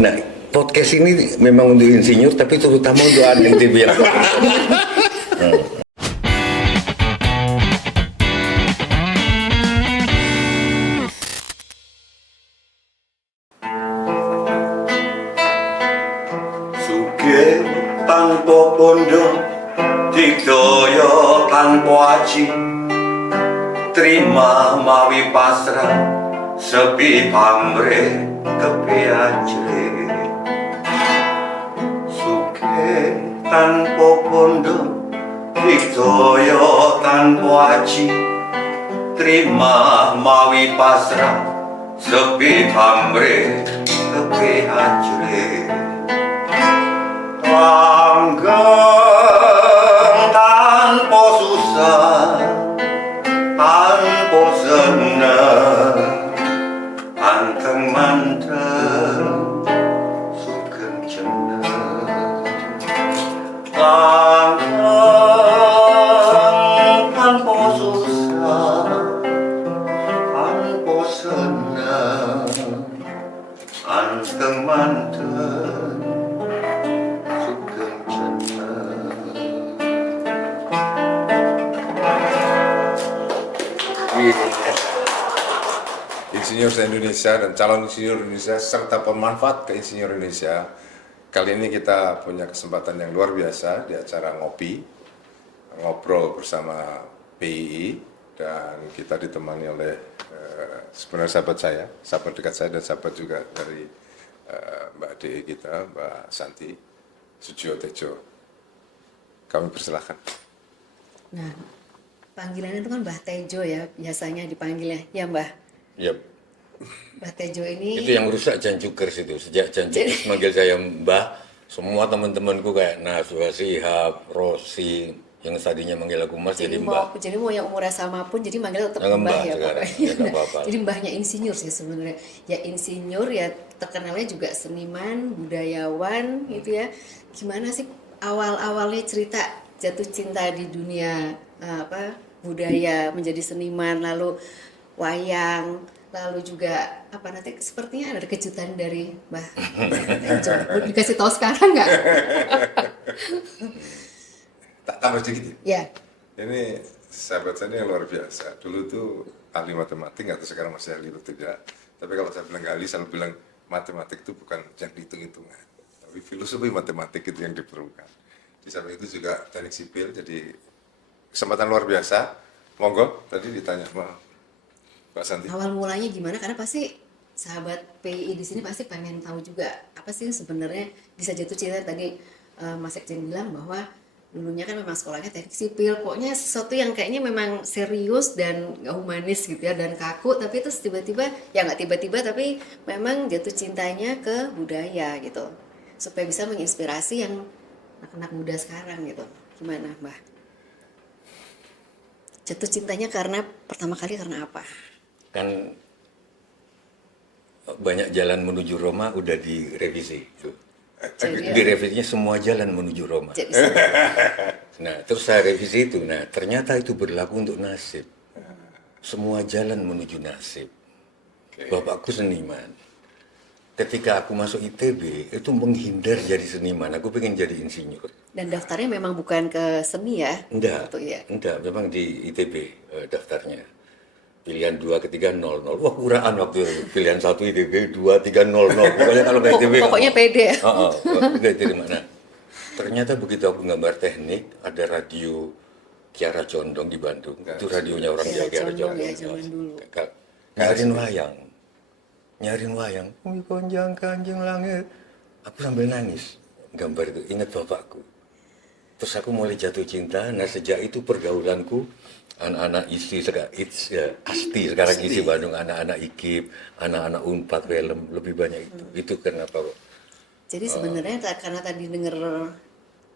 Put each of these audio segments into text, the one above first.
Nah, podcast ini memang untuk insinyur, tapi terutama untuk anak ITB yang Sugih tanpa bondo, digdaya tanpa aji, terima mawi pasrah, sepi pamrih kepiajre. Sugih tanpa bondo, digdaya tanpa aji, terima mawi pasrah, sepi pamrih kepiajre. Langgeng tanpa susah, tanpa seneng, anteng manteng, sugeng jeneng. Langgeng tanpa susah, tanpa seneng, anteng manteng. Insinyur se-Indonesia dan calon insinyur Indonesia serta pemanfaat ke insinyur Indonesia. Kali ini kita punya kesempatan yang luar biasa di acara ngobrol bersama PII, dan kita ditemani oleh sebenarnya sahabat dekat saya dan sahabat juga dari Mbak DE kita, Mbak Santi Sujiotejo. Kami persilahkan. Nah, panggilannya itu kan Mbah Tejo ya, biasanya dipanggilnya, ya Mbah? Yep. Mbah Tejo ini... Itu yang rusak Jan Cukers itu. Sejak Jan Cukers manggil saya Mbah, semua teman-temanku kayak Naswa Shihab, Rosi, yang tadinya manggil aku Mas jadi Mbah. Jadi mau yang umurnya sama pun, jadi manggil tetap Yang Mbah ya sekarang, pokoknya. ya, nggak apa-apa. Jadi Mbahnya insinyur sih sebenarnya. Ya insinyur, ya terkenalnya juga seniman, budayawan gitu ya. Gimana sih awal-awalnya cerita jatuh cinta di dunia budaya, menjadi seniman, lalu wayang, lalu juga nanti sepertinya ada kejutan dari Mbah Tejo. Mau dikasih tahu sekarang nggak? Tak tambah sedikit Ya. Ini sahabat saya ini yang luar biasa. Dulu tuh ahli matematik, nggak tahu sekarang masih ahli atau tidak. Tapi kalau saya bilang ahli, saya bilang matematik itu bukan yang dihitung-hitungan, tapi filosofi matematik itu yang diperlukan. Di samping itu juga teknik sipil, jadi kesempatan luar biasa. Monggo, tadi ditanya sama Mbak Santi. Awal mulanya gimana? Karena pasti sahabat PI di sini pasti pengen tahu juga apa sih sebenarnya bisa jatuh cinta. Tadi Mas Ekjen bilang bahwa dulunya kan memang sekolahnya teknik sipil, pokoknya sesuatu yang kayaknya memang serius dan gak humanis gitu ya, dan kaku, tapi terus tiba-tiba, ya nggak tiba-tiba, tapi memang jatuh cintanya ke budaya gitu, supaya bisa menginspirasi yang anak-anak muda sekarang gitu. Gimana Mbah? Jatuh cintanya pertama kali karena apa? Kan banyak jalan menuju Roma udah direvisi tuh. Direvisinya semua jalan menuju Roma. Nah, terus saya revisi itu. Nah, ternyata itu berlaku untuk nasib. Semua jalan menuju nasib. Bapakku seniman. Ketika aku masuk ITB, itu menghindar jadi seniman. Aku pengen jadi insinyur. Dan daftarnya memang bukan ke seni ya? Enggak, Ya. enggak. Memang di ITB daftarnya. Pilihan 2 ketiga 00. Wah, kuraan waktu itu. Pilihan 1 ITB 2 3 00. Pokoknya kalau ke ITB pokoknya pede ya. Enggak diterima. Nah, ternyata begitu aku gambar teknik, ada radio Kiara Condong di Bandung. Itu radionya orang Jawa, Kiara Condong. Ya, zaman dulu. Nyariin wayang. Umi konjang kanjeng langit. Aku sambil nangis. Gambar itu ingat bapakku. Terus aku mulai jatuh cinta. Nah, sejak itu pergaulanku anak-anak isi ASTI sekarang isi Bandung, anak-anak IKIP, anak-anak Unpad film, lebih banyak itu. Itu kenapa kok? Jadi sebenarnya karena tadi denger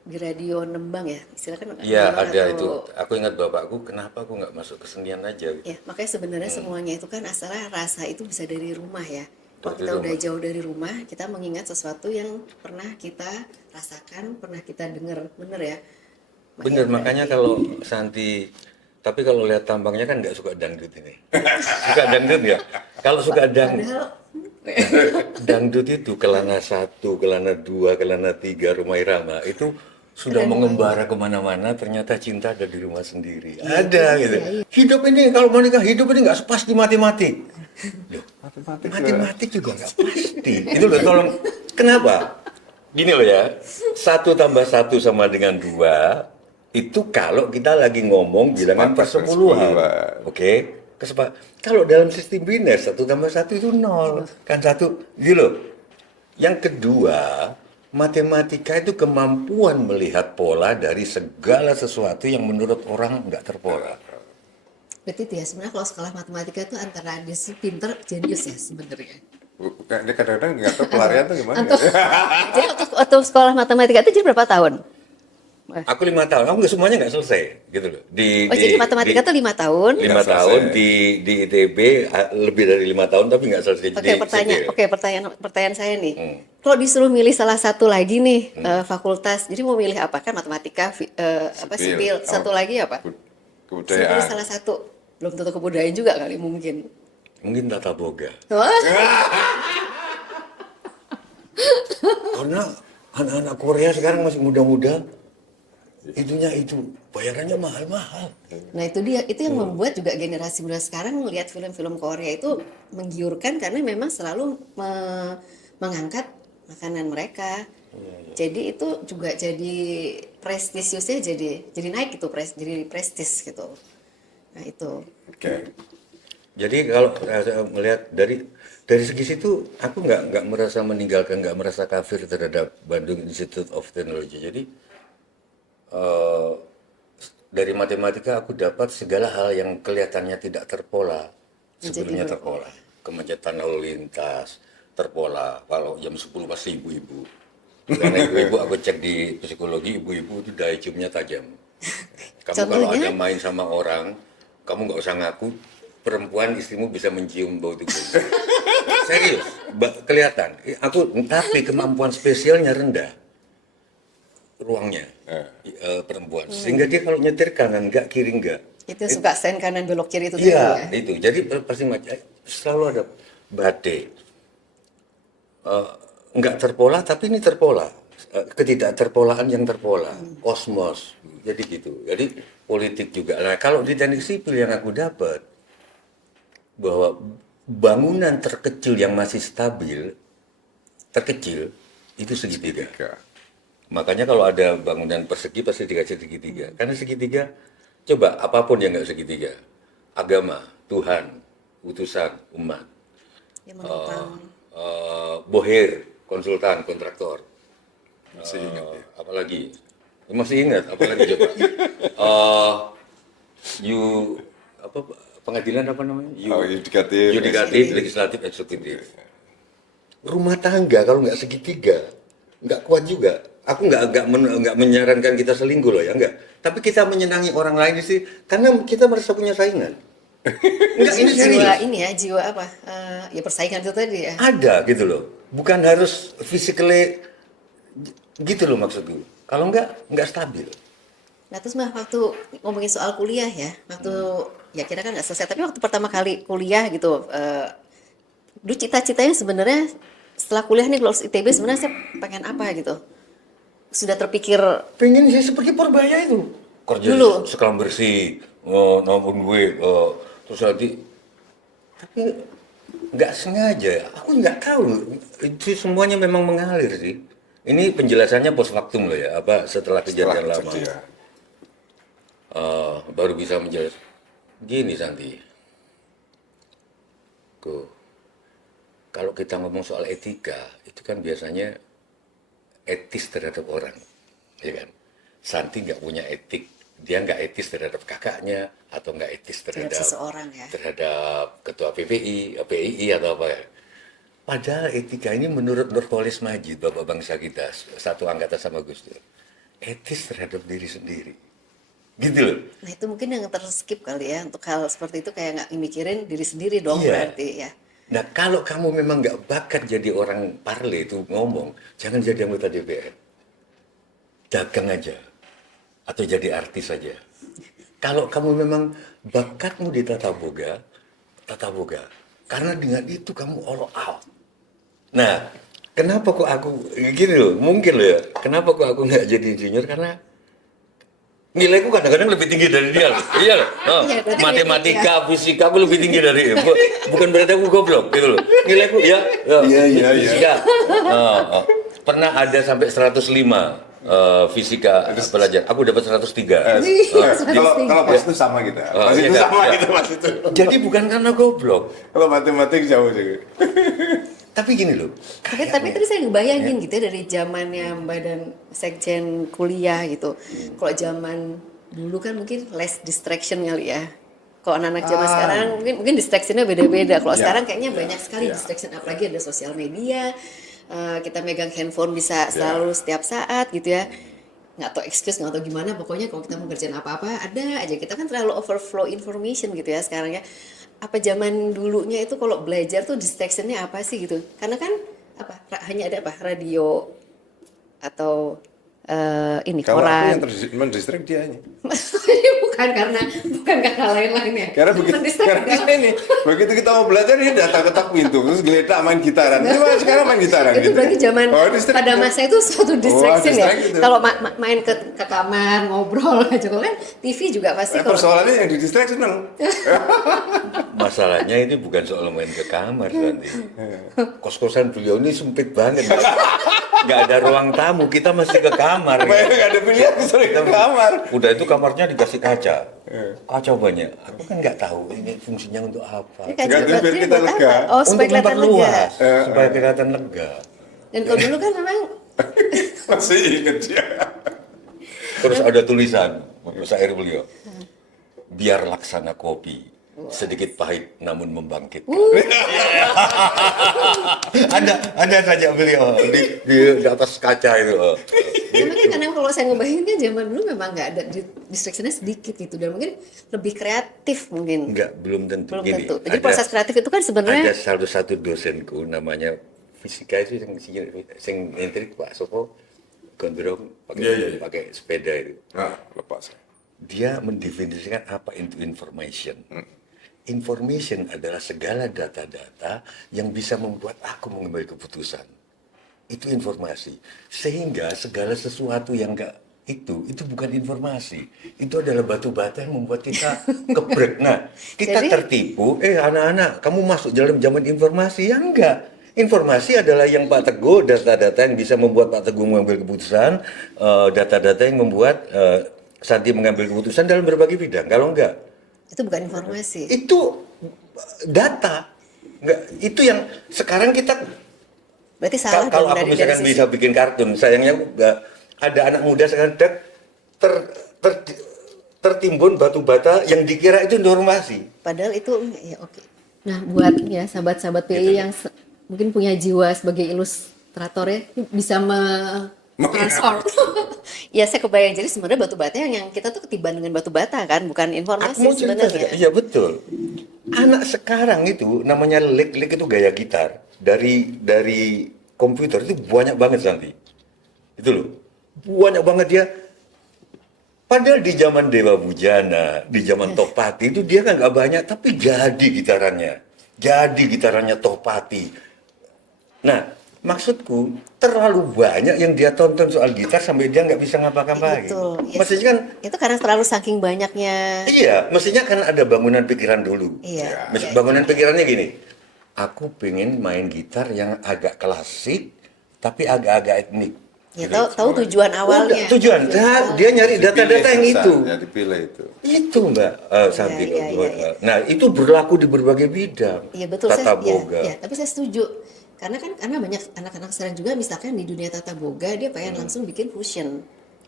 di radio Nembang ya, silakan. Iya, ada itu. Aku ingat bapakku, kenapa aku nggak masuk kesenian aja? Gitu. Ya, makanya sebenarnya semuanya itu kan asalnya rasa itu bisa dari rumah ya. Kalau Dari kita rumah. udah jauh dari rumah, kita mengingat sesuatu yang pernah kita rasakan, pernah kita dengar, bener ya? Bener, makanya kalau Santi, tapi kalau lihat tampangnya kan nggak suka dangdut ini. Suka dangdut ya? Kalau suka dangdut, Padahal Dangdut itu kelana 1, kelana 2, kelana 3, Rumah Irama itu sudah mengembara kemana-mana, ternyata cinta ada di rumah sendiri. Ada gitu. Hidup ini, kalau mau nikah, hidup ini nggak pasti matematik. Loh, matematik juga nggak pasti. Itu loh, tolong. Kenapa? Gini loh ya, 1 tambah 1 sama dengan 2, itu kalau kita lagi ngomong bilangan persepuluhan. Oke? Kalau dalam sistem biner 1 tambah 1 itu 0. Kan 1, gitu loh. Yang kedua, matematika itu kemampuan melihat pola dari segala sesuatu yang menurut orang nggak terpola. Berarti itu ya, sebenarnya kalau sekolah matematika itu antara dia sih pinter, jenius ya sebenarnya. Dia kadang-kadang nggak tahu pelarian tuh gimana. Jadi waktu sekolah matematika itu jadi berapa tahun? Aku 5 tahun, aku semuanya nggak selesai, gitu loh. Jadi matematika tuh 5 tahun. 5 tahun di ITB lebih dari 5 tahun tapi nggak selesai. Pertanyaan saya nih. Kalau disuruh milih salah satu lagi nih fakultas, jadi mau milih apa kan matematika, sipil, satu lagi apa? Suruh pilih Kebudayaan. salah satu, belum tentu kebudayaan juga kali mungkin. Mungkin tata boga. Wah, Karena anak-anak Korea sekarang masih muda-muda, itu bayarannya mahal-mahal. nah itu dia, itu yang membuat juga generasi muda sekarang melihat film-film Korea itu menggiurkan karena memang selalu mengangkat makanan mereka. Jadi itu juga jadi prestisiusnya jadi naik gitu, jadi prestis gitu. Nah itu. Oke. Jadi kalau saya melihat dari segi situ, aku nggak merasa meninggalkan, nggak merasa kafir terhadap Bandung Institute of Technology. Jadi dari matematika aku dapat segala hal yang kelihatannya tidak terpola, sebelumnya terpola. Kemacetan lalu lintas terpola. Kalau jam 10 pasti ibu-ibu. Karena ibu-ibu aku cek di psikologi, ibu-ibu itu daya ciumnya tajam. Kamu kalau ada main sama orang, kamu nggak usah ngaku, perempuan istrimu bisa mencium bau tubuh. Serius, kelihatan. Tapi kemampuan spesialnya rendah, ruangnya perempuan. Sehingga dia kalau nyetir kanan nggak, kiri nggak. Itu suka sen kanan belok kiri itu. Iya, itu. Jadi pasti selalu ada badai. Nggak terpola, tapi ini terpola. Ketidakterpolaan yang terpola. Kosmos. Jadi gitu. Jadi politik juga. Nah, kalau di teknik sipil yang aku dapat, bahwa bangunan terkecil yang masih stabil, terkecil, itu segitiga. Makanya kalau ada bangunan persegi pasti dikasih segitiga. Karena segitiga, coba apapun yang nggak segitiga, agama, Tuhan, utusan, umat, boher, konsultan, kontraktor, Masih ingat ya? apalagi masih ingat, apalagi coba, pengadilan apa namanya? Yudikatif, legislatif, eksekutif. Rumah tangga kalau nggak segitiga, nggak kuat juga. Aku nggak menyarankan kita selingkuh loh ya, nggak. Tapi kita menyenangi orang lain sih, karena kita merasa punya saingan. Enggak, ini serius. Jiwa apa? Ya persaingan itu tadi ya. Ada gitu loh. Bukan harus physically gitu loh maksudku. Kalau nggak stabil. Nah terus mah waktu ngomongin soal kuliah ya, waktu ya kira kan nggak selesai, tapi waktu pertama kali kuliah gitu, dulu cita-citanya sebenarnya setelah kuliah nih lulus ITB sebenarnya saya pengen apa gitu? Sudah terpikir? Pengen sih seperti Purbaya itu. Kerja dulu sekolah bersih, nabung duit, terus nanti. Tapi nggak sengaja, aku nggak tahu. Itu semuanya memang mengalir sih. Ini penjelasannya post factum loh ya, setelah kejadian lama. Baru bisa menjelaskan. Gini Santi, kalau kita ngomong soal etika, itu kan biasanya etis terhadap orang, ya kan? Santi nggak punya etik, dia nggak etis terhadap kakaknya, atau nggak etis terhadap seseorang ya, terhadap ketua PPI atau apa ya. Padahal etika ini menurut Nurholis Majid, bapak bangsa kita, satu angkatan sama Gus Dur, etis terhadap diri sendiri. Gitu loh. Nah itu mungkin yang terskip kali ya, untuk hal seperti itu kayak nggak mikirin diri sendiri dong. Iya. Berarti ya. Nah kalau kamu memang nggak bakat jadi orang parle itu ngomong, jangan jadi anggota DPR. Dagang aja. Atau jadi artis saja. Kalau kamu memang bakatmu di tata boga. Karena dengan itu kamu all out. Nah, kenapa kok aku gini loh? Mungkin loh ya. Kenapa kok aku nggak jadi insinyur? Karena nilaiku kadang-kadang lebih tinggi dari dia loh. Iya loh. Oh, Iya, berarti matematika, fisika aku lebih tinggi dari dia. Bukan berarti aku goblok gitu loh. Nilaiku ya, Iya. fisika. Pernah ada sampai 105 fisika pelajar. Aku dapat 103. Kalau pas itu sama kita. Pas iya itu kan? sama Ya. kita pas itu. Jadi bukan karena goblok. Kalau matematik jauh juga. Tapi gini loh. Tapi tadi saya ngebayangin gitu ya dari zamannya Mbak dan sekjen kuliah gitu. Kalau zaman dulu kan mungkin less distraction kali ya. Kalau anak-anak zaman sekarang mungkin distractionnya beda-beda. Kalau sekarang kayaknya banyak sekali distraction, apalagi ada sosial media. Kita megang handphone bisa selalu setiap saat gitu ya. Nggak tahu excuse, nggak tahu gimana. Pokoknya kalau kita mau kerjain apa-apa ada aja. Kita kan terlalu overflow information gitu ya sekarang ya. Apa zaman dulunya itu kalau belajar tuh distractionnya apa sih gitu? Karena kan hanya ada radio atau ini Kalau aku koran. yang mendistract dia hanya. bukan karena lain-lainnya. Karena begitu kita mau belajar dia datang ketok pintu terus geletak main gitaran. Coba sekarang main gitaran Itu gitu. berarti zaman distract pada itu. masa itu suatu distraction ya. distract itu. Kalau main ke kamar ngobrol aja, kalau kan TV juga pasti kalau Persoalannya yang di distract seneng. Masalahnya ini bukan soal main ke kamar nanti. Kos-kosan beliau ini sempit banget. Nggak ada ruang tamu, kita mesti ke kamar. Nggak ada pilihan sering ke kamar. Udah itu kamarnya dikasih kaca. Kaca banyak. Aku kan nggak tahu ini fungsinya untuk apa. Ini kaca Ganti biar buat kita buat lega. apa? Oh, supaya Untuk kelihatan lega. memperluas, supaya kelihatan lega. Dan kalau dulu kan memang Masih inget dia. Terus ada tulisan syair beliau. Biar laksana kopi, sedikit pahit namun membangkitkan. ada saja beliau di atas kaca itu. mungkin karena kalau saya ngebayangin kan zaman dulu memang nggak ada distractionnya sedikit gitu, dan mungkin lebih kreatif mungkin. Enggak, belum tentu. Belum Gini, tentu. Jadi proses kreatif itu kan ada sebenarnya satu dosenku namanya fisika itu yang intrik Pak Sopo gondrong Iya. pakai sepeda itu. Nah, lepas. Dia mendefinisikan apa itu information. Information adalah segala data-data yang bisa membuat aku mengambil keputusan. Itu informasi. Sehingga segala sesuatu yang enggak itu bukan informasi. Itu adalah batu bata yang membuat kita kebrek. Nah, kita Jadi- tertipu. Anak-anak, kamu masuk dalam zaman informasi. Ya enggak. Informasi adalah yang Pak Teguh, data-data yang bisa membuat Pak Teguh mengambil keputusan, data-data yang membuat Santi mengambil keputusan dalam berbagai bidang. Kalau enggak, itu bukan informasi. itu data. Enggak, itu yang sekarang kita Berarti salah kalau dong aku dari misalkan sisi- bisa bikin kartun, sayangnya enggak ada anak muda sekarang tertimbun batu bata yang dikira itu informasi. Padahal itu ya oke. Nah, buat ya sahabat-sahabat PI yang mungkin punya jiwa sebagai ilustrator ya, bisa transform. Ya saya kebayang, jadi sebenarnya batu bata yang kita tuh ketiban dengan batu bata kan, bukan Aku informasi mau cerita sebenarnya. iya betul. Anak sekarang itu namanya lick itu gaya gitar dari komputer itu banyak banget Santi. Itu loh, banyak banget dia. Padahal di zaman Dewa Bujana, di zaman Topati itu dia kan nggak banyak, tapi jadi gitarannya Topati. Nah, maksudku terlalu banyak yang dia tonton soal gitar sampai dia nggak bisa ngapa-ngapain. Betul. Ya, Maksudnya kan itu karena terlalu saking banyaknya. iya, mestinya kan ada bangunan pikiran dulu. Iya. Bangunan pikirannya gini, aku pengen main gitar yang agak klasik, tapi agak-agak etnik. Ya tahu tujuan awalnya. Udah, tujuan. Nah, dia nyari data-data yang itu. Ya dipilih itu. Itu Mbak Santi. Iya. Nah, itu berlaku di berbagai bidang. Iya betul, Tata saya, boga. ya, tapi saya setuju. Karena banyak anak-anak sekarang juga misalkan di dunia tata boga dia pengen langsung bikin fusion.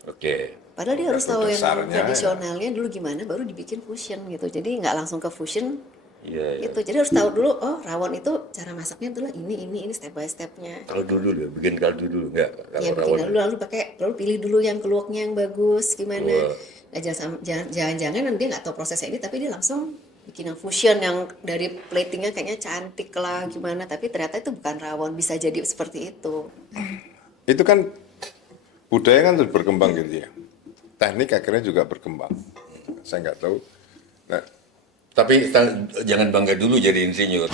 Oke. Padahal dia harus tahu yang dasarnya, tradisionalnya dulu gimana baru dibikin fusion gitu. Jadi nggak langsung ke fusion Iya. gitu. Jadi harus tahu dulu, oh rawon itu cara masaknya adalah ini step by stepnya. Kaldu dulu ya, bikin kaldu dulu enggak? Ya bikin lalu pilih dulu yang keluaknya yang bagus gimana. Wah. Nah, jangan-jangan dia nggak tahu prosesnya ini tapi dia langsung bikin yang fusion yang dari platingnya kayaknya cantik lah gimana, tapi ternyata itu bukan rawon, bisa jadi seperti itu. Itu kan budaya kan terus berkembang gitu ya. Teknik akhirnya juga berkembang. Saya nggak tahu. Nah, Tapi jangan bangga dulu jadi insinyur.